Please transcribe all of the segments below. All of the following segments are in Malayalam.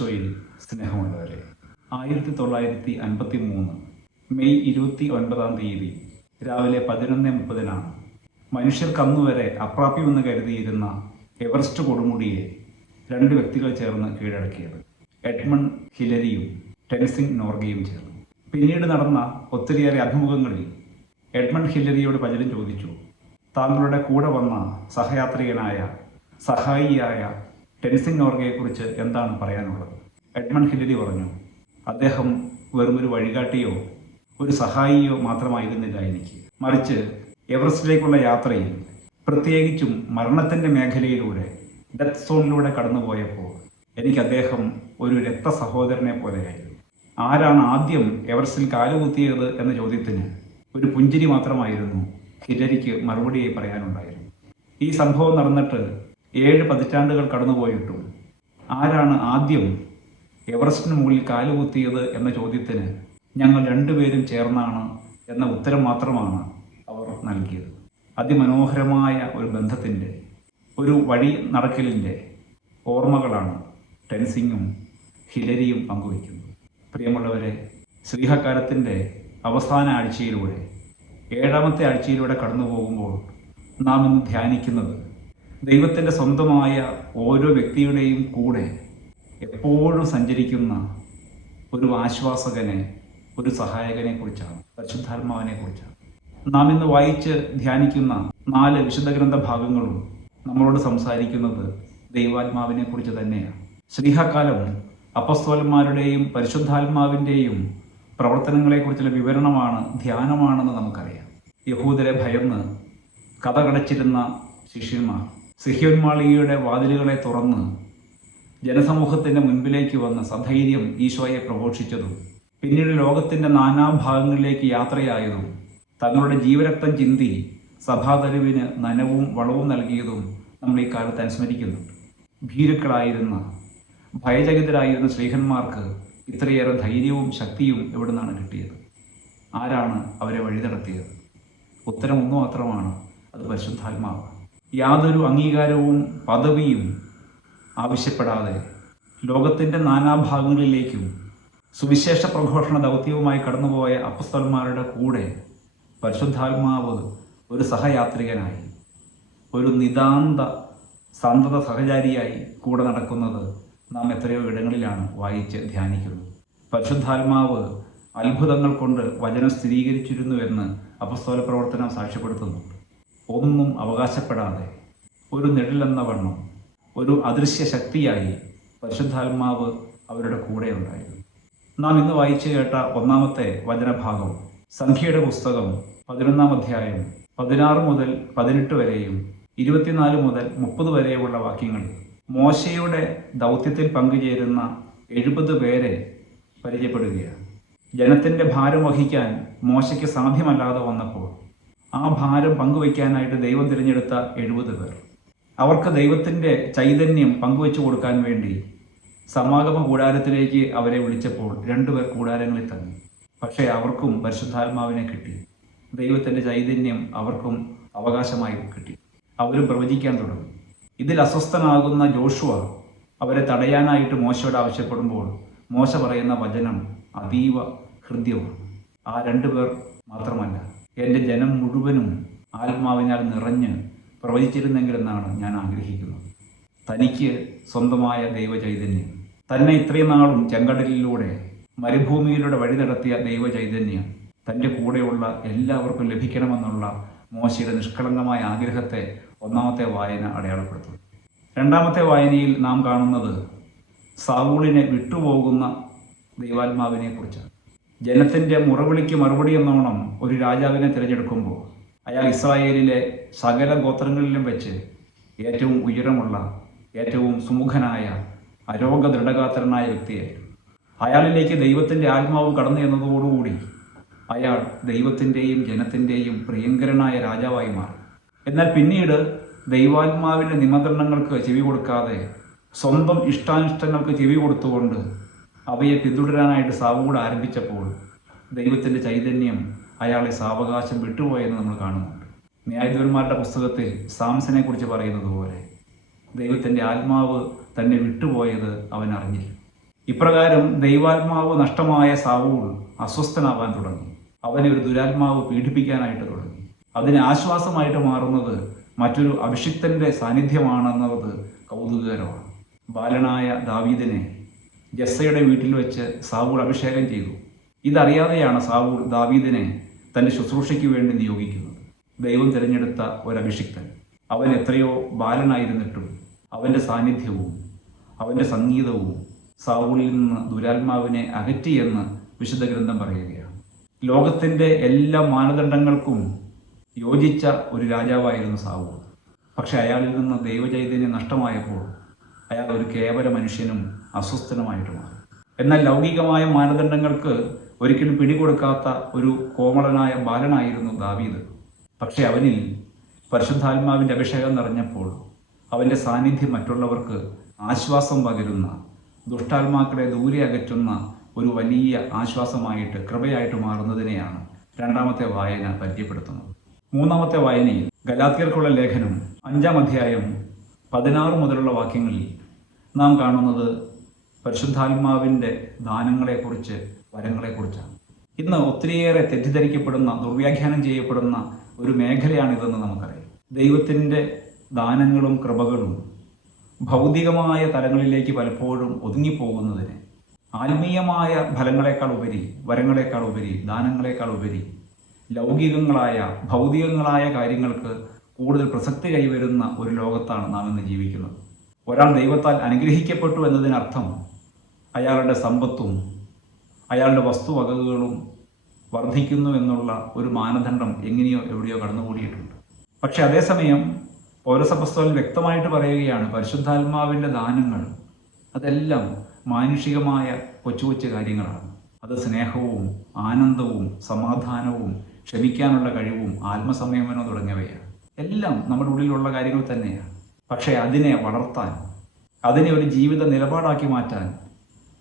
ഈശോയിൽ സ്നേഹമുള്ളവരെ, 1953 മെയ് 29 രാവിലെ 11:30 മനുഷ്യർക്ക് അന്നുവരെ അപ്രാപ്യമെന്ന് കരുതിയിരുന്ന എവറസ്റ്റ് കൊടുമുടിയെ രണ്ട് വ്യക്തികൾ ചേർന്ന് കീഴടക്കിയത്. എഡ്മണ്ട് ഹിലരിയും ടെൻസിംഗ് നോർഗയും ചേർന്നു. പിന്നീട് നടന്ന ഒത്തിരിയേറെ അഭിമുഖങ്ങളിൽ എഡ്മണ്ട് ഹിലരിയോട് പലരും ചോദിച്ചു, താങ്കളുടെ കൂടെ വന്ന സഹയാത്രികനായ സഹായിയായ ടെൻസിംഗ് നോർഗയെക്കുറിച്ച് എന്താണ് പറയാനുള്ളത്? എഡ്മണ്ട് ഹിലരി പറഞ്ഞു, അദ്ദേഹം വെറുമൊരു വഴികാട്ടിയോ ഒരു സഹായിയോ മാത്രമായിരുന്നില്ല എനിക്ക്, മറിച്ച് എവറസ്റ്റിലേക്കുള്ള യാത്രയിൽ, പ്രത്യേകിച്ചും മരണത്തിൻ്റെ മേഖലയിലൂടെ, ഡെത്ത് സോണിലൂടെ കടന്നുപോയപ്പോൾ എനിക്ക് അദ്ദേഹം ഒരു രക്തസഹോദരനെ പോലെയായിരുന്നു. ആരാണ് ആദ്യം എവറസ്റ്റിൽ കാലുകുത്തിയത് എന്ന ചോദ്യത്തിന് ഒരു പുഞ്ചിരി മാത്രമായിരുന്നു ഹിലരിക്ക് മറുപടിയായി പറയാനുണ്ടായിരുന്നു. ഈ സംഭവം നടന്നിട്ട് 7 പതിറ്റാണ്ടുകൾ കടന്നുപോയിട്ടും ആരാണ് ആദ്യം എവറസ്റ്റിന് മുകളിൽ കാലുകുത്തിയത് എന്ന ചോദ്യത്തിന് ഞങ്ങൾ രണ്ടുപേരും ചേർന്നാണ് എന്ന ഉത്തരം മാത്രമാണ് അവർ നൽകിയത്. അതിമനോഹരമായ ഒരു ബന്ധത്തിൻ്റെ, ഒരു വഴി നടക്കലിൻ്റെ ഓർമ്മകളാണ് ടെൻസിംഗും ഹിലരിയും പങ്കുവയ്ക്കുന്നത്. പ്രിയമുള്ളവരെ, ശ്രീഹക്കാലത്തിൻ്റെ അവസാന ആഴ്ചയിലൂടെ, 7ാമത്തെ ആഴ്ചയിലൂടെ കടന്നു പോകുമ്പോൾ നാം ഇന്ന് ധ്യാനിക്കുന്നത് ദൈവത്തിൻ്റെ സ്വന്തമായ ഓരോ വ്യക്തിയുടെയും കൂടെ എപ്പോഴും സഞ്ചരിക്കുന്ന ഒരു ആശ്വാസകനെ, ഒരു സഹായകനെ കുറിച്ചാണ്, പരിശുദ്ധാത്മാവിനെ കുറിച്ചാണ്. നാം ഇന്ന് വായിച്ച് ധ്യാനിക്കുന്ന 4 വിശുദ്ധ ഗ്രന്ഥ ഭാഗങ്ങളും നമ്മളോട് സംസാരിക്കുന്നത് ദൈവാത്മാവിനെ കുറിച്ച് തന്നെയാണ്. ശ്രീഹക്കാലം അപ്പസ്തോലന്മാരുടെയും പരിശുദ്ധാത്മാവിൻ്റെയും പ്രവർത്തനങ്ങളെക്കുറിച്ചുള്ള വിവരണമാണ്, ധ്യാനമാണെന്ന് നമുക്കറിയാം. യഹൂദരെ ഭയന്ന് കതകടച്ചിരുന്ന ശിഷ്യന്മാർ സിഹ്യോൻമാളികയുടെ വാതിലുകളെ തുറന്ന് ജനസമൂഹത്തിൻ്റെ മുൻപിലേക്ക് വന്ന് സധൈര്യം ഈശോയെ പ്രഘോഷിച്ചതും, പിന്നീട് ലോകത്തിൻ്റെ നാനാഭാഗങ്ങളിലേക്ക് യാത്രയായതും, തങ്ങളുടെ ജീവരക്തം ചിന്തി സഭാതരുവിന് നനവും വളവും നൽകിയതും നമ്മൾ ഈ കാലത്ത് അനുസ്മരിക്കുന്നുണ്ട്. ഭീരുക്കളായിരുന്ന, ഭയചകിതരായിരുന്ന ശ്രീഹന്മാർക്ക് ഇത്രയേറെ ധൈര്യവും ശക്തിയും എവിടെ നിന്നാണ് കിട്ടിയത്? ആരാണ് അവരെ വഴി നടത്തിയത്? ഉത്തരം ഒന്നു മാത്രമാണ്, അത് പരിശുദ്ധാത്മാവ്. യാതൊരു അംഗീകാരവും പദവിയും ആവശ്യപ്പെടാതെ ലോകത്തിൻ്റെ നാനാഭാഗങ്ങളിലേക്കും സുവിശേഷ പ്രഘോഷണ ദൗത്യവുമായി കടന്നുപോയ അപ്പസ്തോലന്മാരുടെ കൂടെ പരിശുദ്ധാത്മാവ് ഒരു സഹയാത്രികനായി, ഒരു നിതാന്ത സന്തത സഹചാരിയായി കൂടെ നടക്കുന്നത് നാം എത്രയോ ഇടങ്ങളിലാണ് വായിച്ച് ധ്യാനിക്കുന്നത്. പരിശുദ്ധാത്മാവ് അത്ഭുതങ്ങൾ കൊണ്ട് വചനം സ്ഥിരീകരിച്ചിരുന്നുവെന്ന് അപ്പസ്തോല പ്രവർത്തനം സാക്ഷ്യപ്പെടുത്തുന്നുണ്ട്. ഒന്നും അവകാശപ്പെടാതെ ഒരു നിഴലെന്ന വണ്ണം, ഒരു അദൃശ്യ ശക്തിയായി പരിശുദ്ധാത്മാവ് അവരുടെ കൂടെ ഉണ്ടായിരുന്നു. നാം ഇന്ന് വായിച്ചു കേട്ട 1ാമത്തെ വചനഭാഗം സംഖ്യയുടെ പുസ്തകം 11-ാം അധ്യായം 16 മുതൽ 18 വരെയും 24 മുതൽ 30 വരെയുള്ള വാക്യങ്ങളിൽ മോശയുടെ ദൗത്യത്തിൽ പങ്കുചേരുന്ന 70 പേരെ പരിചയപ്പെടുകയാണ്. ജനത്തിൻ്റെ ഭാരം വഹിക്കാൻ മോശയ്ക്ക് സാധ്യമല്ലാതെ വന്നപ്പോൾ ആ ഭാരം പങ്കുവയ്ക്കാനായിട്ട് ദൈവം തിരഞ്ഞെടുത്ത 70 പേർ. അവർക്ക് ദൈവത്തിൻ്റെ ചൈതന്യം പങ്കുവെച്ചു കൊടുക്കാൻ വേണ്ടി സമാഗമ കൂടാരത്തിലേക്ക് അവരെ വിളിച്ചപ്പോൾ 2 പേർ കൂടാരങ്ങളിൽ തങ്ങി. പക്ഷേ അവർക്കും പരിശുദ്ധാത്മാവിനെ കിട്ടി. ദൈവത്തിൻ്റെ ചൈതന്യം അവർക്കും അവകാശമായി കിട്ടി. അവരും പ്രവചിക്കാൻ തുടങ്ങി. ഇതിൽ അസ്വസ്ഥനാകുന്ന ജോഷുവ അവരെ തടയാനായിട്ട് മോശയോട് ആവശ്യപ്പെടുമ്പോൾ മോശ പറയുന്ന വചനം അതീവ ഹൃദ്യമാണ്. ആ 2 പേർ മാത്രമല്ല, എൻ്റെ ജനം മുഴുവനും ആത്മാവിനാൽ നിറഞ്ഞ് പ്രവചിച്ചിരുന്നെങ്കിലെന്നാണ് ഞാൻ ആഗ്രഹിക്കുന്നത്. തനിക്ക് സ്വന്തമായ ദൈവചൈതന്യം, തന്നെ ഇത്രയും നാളും ചെങ്കടലിലൂടെ, മരുഭൂമിയിലൂടെ വഴി നടത്തിയ ദൈവചൈതന്യം തൻ്റെ കൂടെയുള്ള എല്ലാവർക്കും ലഭിക്കണമെന്നുള്ള മോശയുടെ നിഷ്കളങ്കമായ ആഗ്രഹത്തെ 1ാമത്തെ വായന അടയാളപ്പെടുത്തുന്നു. 2ാമത്തെ വായനയിൽ നാം കാണുന്നത് സാവൂളിനെ വിട്ടുപോകുന്ന ദൈവാത്മാവിനെ കുറിച്ചാണ്. ജനത്തിൻ്റെ മുറവിളിക്ക് മറുപടി എന്നോണം ഒരു രാജാവിനെ തിരഞ്ഞെടുക്കുമ്പോൾ അയാൾ ഇസ്രായേലിലെ സകല ഗോത്രങ്ങളിലും വെച്ച് ഏറ്റവും ഉയരമുള്ള, ഏറ്റവും സുമുഖനായ, അരോഗ ദൃഢഗാത്രനായ വ്യക്തിയായിരുന്നു. അയാളിലേക്ക് ദൈവത്തിൻ്റെ ആത്മാവ് കടന്നു എന്നതോടുകൂടി അയാൾ ദൈവത്തിൻ്റെയും ജനത്തിൻ്റെയും പ്രിയങ്കരനായ രാജാവായി മാറി. എന്നാൽ പിന്നീട് ദൈവാത്മാവിൻ്റെ നിമന്ത്രണങ്ങൾക്ക് ചെവി കൊടുക്കാതെ സ്വന്തം ഇഷ്ടാനിഷ്ടങ്ങൾക്ക് ചെവി കൊടുത്തുകൊണ്ട് അവയെ പിന്തുടരാനായിട്ട് സാവൂൾ ആരംഭിച്ചപ്പോൾ ദൈവത്തിൻ്റെ ചൈതന്യം അയാളെ സാവകാശം വിട്ടുപോയെന്ന് നമ്മൾ കാണുന്നുണ്ട്. ന്യായാധിപന്മാരുടെ പുസ്തകത്തിൽ സാംസനെ കുറിച്ച് പറയുന്നത് പോലെ ദൈവത്തിൻ്റെ ആത്മാവ് തന്നെ വിട്ടുപോയത് അവൻ അറിഞ്ഞില്ല. ഇപ്രകാരം ദൈവാത്മാവ് നഷ്ടമായ സാവൂൾ അസ്വസ്ഥനാവാൻ തുടങ്ങി. അവനെ ഒരു ദുരാത്മാവ് പീഡിപ്പിക്കാനായിട്ട് തുടങ്ങി. അതിന് ആശ്വാസമായിട്ട് മാറുന്നത് മറ്റൊരു അഭിഷിക്തന്റെ സാന്നിധ്യമാണെന്നത് കൗതുകകരമാണ്. ബാലനായ ദാവീദിനെ ജസ്സയുടെ വീട്ടിൽ വെച്ച് സാവൂൾ അഭിഷേകം ചെയ്തു. ഇതറിയാതെയാണ് സാവൂൾ ദാവീദിനെ തൻ്റെ ശുശ്രൂഷയ്ക്ക് വേണ്ടി നിയോഗിക്കുന്നത്. ദൈവം തിരഞ്ഞെടുത്ത ഒരഭിഷിക്തൻ. അവൻ എത്രയോ ബാലനായിരുന്നിട്ടും അവൻ്റെ സാന്നിധ്യവും അവൻ്റെ സംഗീതവും സാവൂളിൽ നിന്ന് ദുരാത്മാവിനെ അകറ്റിയെന്ന് വിശുദ്ധ ഗ്രന്ഥം പറയുകയാണ്. ലോകത്തിൻ്റെ എല്ലാ മാനദണ്ഡങ്ങൾക്കും യോജിച്ച ഒരു രാജാവായിരുന്നു സാവൂൾ. പക്ഷെ അയാളിൽ നിന്ന് ദൈവചൈതന്യം നഷ്ടമായപ്പോൾ അയാൾ ഒരു കേവല മനുഷ്യനും അസ്വസ്ഥനുമായിട്ട് മാറി. എന്നാൽ ലൗകികമായ മാനദണ്ഡങ്ങൾക്ക് ഒരിക്കലും പിടികൊടുക്കാത്ത ഒരു കോമളനായ ബാലനായിരുന്നു ദാവീദ്. പക്ഷെ അവനിൽ പരിശുദ്ധാത്മാവിൻ്റെ അഭിഷേകം നിറഞ്ഞപ്പോൾ അവൻ്റെ സാന്നിധ്യം മറ്റുള്ളവർക്ക് ആശ്വാസം പകരുന്ന, ദുഷ്ടാത്മാക്കളെ ദൂരെ അകറ്റുന്ന ഒരു വലിയ ആശ്വാസമായിട്ട്, കൃപയായിട്ട് മാറുന്നതിനെയാണ് രണ്ടാമത്തെ വായന പരിചയപ്പെടുത്തുന്നത്. മൂന്നാമത്തെ വായനയിൽ ഗലാത്യർക്കുള്ള ലേഖനം 5-ാം അധ്യായം 16 മുതലുള്ള വാക്യങ്ങളിൽ നാം കാണുന്നത് പരിശുദ്ധാത്മാവിൻ്റെ ദാനങ്ങളെക്കുറിച്ച്, വരങ്ങളെക്കുറിച്ചാണ്. ഇന്ന് ഒത്തിരിയേറെ തെറ്റിദ്ധരിക്കപ്പെടുന്ന, ദുർവ്യാഖ്യാനം ചെയ്യപ്പെടുന്ന ഒരു മേഖലയാണിതെന്ന് നമുക്കറിയാം. ദൈവത്തിൻ്റെ ദാനങ്ങളും കൃപകളും ഭൗതികമായ തലങ്ങളിലേക്ക് പലപ്പോഴും ഒതുങ്ങിപ്പോകുന്നതിന് ആത്മീയമായ ഫലങ്ങളെക്കാൾ ഉപരി, വരങ്ങളെക്കാൾ ഉപരി, ദാനങ്ങളെക്കാൾ ഉപരി ലൗകികങ്ങളായ, ഭൗതികങ്ങളായ കാര്യങ്ങൾക്ക് കൂടുതൽ പ്രസക്തി കൈവരുന്ന ഒരു ലോകത്താണ് നാം ഇന്ന് ജീവിക്കുന്നത്. ഒരാൾ ദൈവത്താൽ അനുഗ്രഹിക്കപ്പെട്ടു എന്നതിനർത്ഥം അയാളുടെ സമ്പത്തും അയാളുടെ വസ്തുവകകളും വർദ്ധിക്കുന്നു എന്നുള്ള ഒരു മാനദണ്ഡം എങ്ങനെയോ എവിടെയോ കടന്നുകൂടിയിട്ടുണ്ട്. പക്ഷെ അതേസമയം പൗരസപസ്തലൻ വ്യക്തമായിട്ട് പറയുകയാണ്, പരിശുദ്ധാത്മാവിൻ്റെ ദാനങ്ങൾ അതെല്ലാം മാനുഷികമായ കൊച്ചു കൊച്ചു കാര്യങ്ങളാണ്. അത് സ്നേഹവും ആനന്ദവും സമാധാനവും ക്ഷമിക്കാനുള്ള കഴിവും ആത്മസംയമനവും തുടങ്ങിയവയാണ്. എല്ലാം നമ്മുടെ ഉള്ളിലുള്ള കാര്യങ്ങൾ തന്നെയാണ്. പക്ഷേ അതിനെ വളർത്താൻ, അതിനെ ഒരു ജീവിത നിലപാടാക്കി മാറ്റാൻ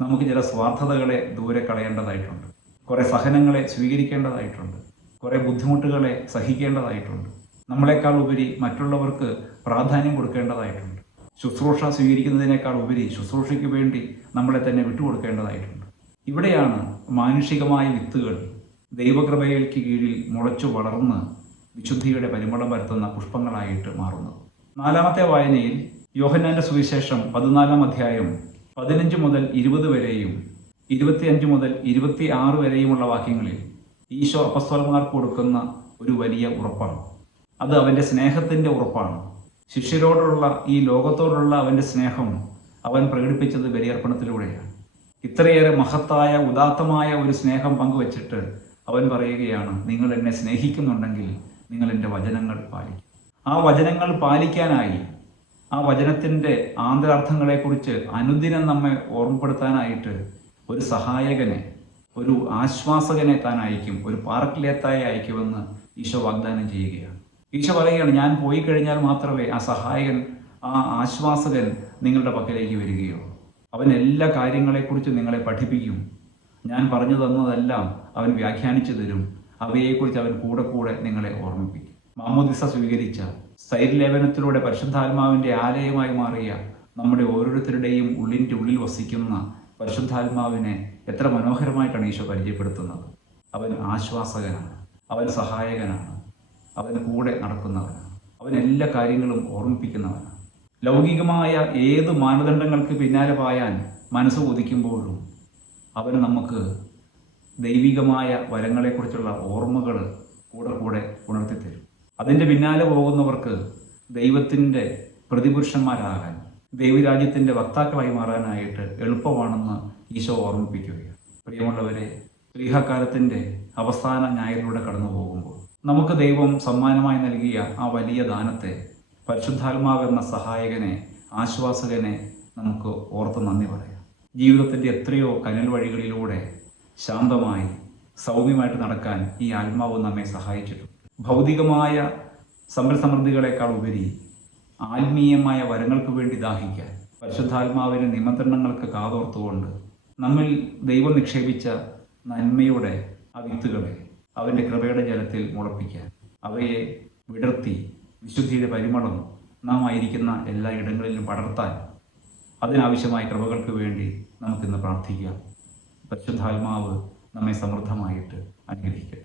നമുക്ക് ചില സ്വാർത്ഥതകളെ ദൂരെ കളയേണ്ടതായിട്ടുണ്ട്. കുറേ സഹനങ്ങളെ സ്വീകരിക്കേണ്ടതായിട്ടുണ്ട്. കുറേ ബുദ്ധിമുട്ടുകളെ സഹിക്കേണ്ടതായിട്ടുണ്ട്. നമ്മളെക്കാൾ ഉപരി മറ്റുള്ളവർക്ക് പ്രാധാന്യം കൊടുക്കേണ്ടതായിട്ടുണ്ട്. ശുശ്രൂഷ സ്വീകരിക്കുന്നതിനേക്കാൾ ഉപരി ശുശ്രൂഷയ്ക്ക് വേണ്ടി നമ്മളെ തന്നെ വിട്ടുകൊടുക്കേണ്ടതായിട്ടുണ്ട്. ഇവിടെയാണ് മാനുഷികമായ വിത്തുകൾ ദൈവകൃപയ്ക്ക് കീഴിൽ മുളച്ചു വളർന്ന് വിശുദ്ധിയുടെ പരിമളം പരത്തുന്ന പുഷ്പങ്ങളായിട്ട് മാറുന്നത്. 4-ാമത്തെ വായനയിൽ യോഹന്നാന്റെ സുവിശേഷം 14-ാം അധ്യായം 15 മുതൽ 20 വരെയും 25 മുതൽ 26 വരെയുമുള്ള വാക്യങ്ങളിൽ ഈശോ അപ്പസ്തോലന്മാർക്ക് കൊടുക്കുന്ന ഒരു വലിയ ഉറപ്പാണ്. അത് അവൻ്റെ സ്നേഹത്തിൻ്റെ ഉറപ്പാണ്. ശിഷ്യരോടുള്ള, ഈ ലോകത്തോടുള്ള അവൻ്റെ സ്നേഹം അവൻ പ്രകടിപ്പിച്ചത് ബലിയർപ്പണത്തിലൂടെയാണ്. ഇത്രയേറെ മഹത്തായ, ഉദാത്തമായ ഒരു സ്നേഹം പങ്കുവച്ചിട്ട് അവൻ പറയുകയാണ്, നിങ്ങൾ എന്നെ സ്നേഹിക്കുന്നുണ്ടെങ്കിൽ നിങ്ങൾ എൻ്റെ വചനങ്ങൾ പാലിക്കും. ആ വചനങ്ങൾ പാലിക്കാനായി, ആ വചനത്തിൻ്റെ ആന്തരാർത്ഥങ്ങളെക്കുറിച്ച് അനുദിനം നമ്മെ ഓർമ്മപ്പെടുത്താനായിട്ട് ഒരു സഹായകനെ, ഒരു ആശ്വാസകനെ താൻ അയക്കും, ഒരു പാർക്ക്ലേത്തായി അയക്കുമെന്ന് ഈശോ വാഗ്ദാനം ചെയ്യുകയാണ്. ഈശോ പറയുകയാണ്, ഞാൻ പോയി കഴിഞ്ഞാൽ മാത്രമേ ആ സഹായകൻ, ആ ആശ്വാസകൻ നിങ്ങളുടെ പക്കലേക്ക് വരികയുള്ളൂ. അവൻ എല്ലാ കാര്യങ്ങളെക്കുറിച്ചും നിങ്ങളെ പഠിപ്പിക്കും. ഞാൻ പറഞ്ഞു തന്നതെല്ലാം അവൻ വ്യാഖ്യാനിച്ചു തരും. അവയെക്കുറിച്ച് അവൻ കൂടെ കൂടെ നിങ്ങളെ ഓർമ്മിപ്പിക്കും. മാമോദിസ സ്വീകരിച്ച, സ്ഥൈര്യലേപനത്തിലൂടെ പരിശുദ്ധാത്മാവിൻ്റെ ആലയമായി മാറിയ നമ്മുടെ ഓരോരുത്തരുടെയും ഉള്ളിൻ്റെ ഉള്ളിൽ വസിക്കുന്ന പരിശുദ്ധാത്മാവിനെ എത്ര മനോഹരമായിട്ടാണ് ഈശോ പരിചയപ്പെടുത്തുന്നത്. അവൻ ആശ്വാസകനാണ്, അവൻ സഹായകനാണ്, അവൻ കൂടെ നടക്കുന്നവനാണ്, അവൻ എല്ലാ കാര്യങ്ങളും ഓർമ്മിപ്പിക്കുന്നവനാണ്. ലൗകികമായ ഏത് മാനദണ്ഡങ്ങൾക്ക് പിന്നാലെ പായാൻ മനസ്സ് കൊതിക്കുമ്പോഴും അവൻ നമുക്ക് ദൈവികമായ വരങ്ങളെക്കുറിച്ചുള്ള ഓർമ്മകൾ കൂടെ കൂടെ ഉണർത്തിത്തരും. അതിൻ്റെ പിന്നാലെ പോകുന്നവർക്ക് ദൈവത്തിൻ്റെ പ്രതിപുരുഷന്മാരാകാൻ, ദൈവരാജ്യത്തിൻ്റെ വക്താക്കളായി മാറാനായിട്ട് എളുപ്പമാണെന്ന് ഈശോ ഓർമ്മിപ്പിക്കുകയാണ്. പ്രിയമുള്ളവരെ, ശ്രീഹക്കാലത്തിൻ്റെ അവസാന ഞായറിലൂടെ കടന്നു പോകുമ്പോൾ നമുക്ക് ദൈവം സമ്മാനമായി നൽകിയ ആ വലിയ ദാനത്തെ, പരിശുദ്ധാത്മാവെന്ന സഹായകനെ, ആശ്വാസകനെ നമുക്ക് ഓർത്ത് നന്ദി പറയാം. ജീവിതത്തിൻ്റെ എത്രയോ കനൽ വഴികളിലൂടെ ശാന്തമായി, സൗമ്യമായിട്ട് നടക്കാൻ ഈ ആത്മാവ് നമ്മെ സഹായിച്ചിട്ടുണ്ട്. ഭൗതികമായ സമ്പൽ സമൃദ്ധികളെക്കാൾ ഉപരി ആത്മീയമായ വരങ്ങൾക്ക് വേണ്ടി ദാഹിക്കാൻ, പരിശുദ്ധാത്മാവിൻ്റെ നിമന്ത്രണങ്ങൾക്ക് കാതോർത്തുകൊണ്ട് നമ്മിൽ ദൈവം നിക്ഷേപിച്ച നന്മയുടെ ആ വിത്തുകളെ അവൻ്റെ കൃപയുടെ ജലത്തിൽ മുളപ്പിക്കാൻ, അവയെ വിടർത്തി വിശുദ്ധിയുടെ പരിമളം നാം ആയിരിക്കുന്ന എല്ലാ ഇടങ്ങളിലും പടർത്താൻ, അതിനാവശ്യമായ കൃപകൾക്ക് വേണ്ടി നമുക്കിന്ന് പ്രാർത്ഥിക്കാം. പരിശുദ്ധാത്മാവ് നമ്മെ സമൃദ്ധമായിട്ട് അനുഗ്രഹിക്കട്ടെ.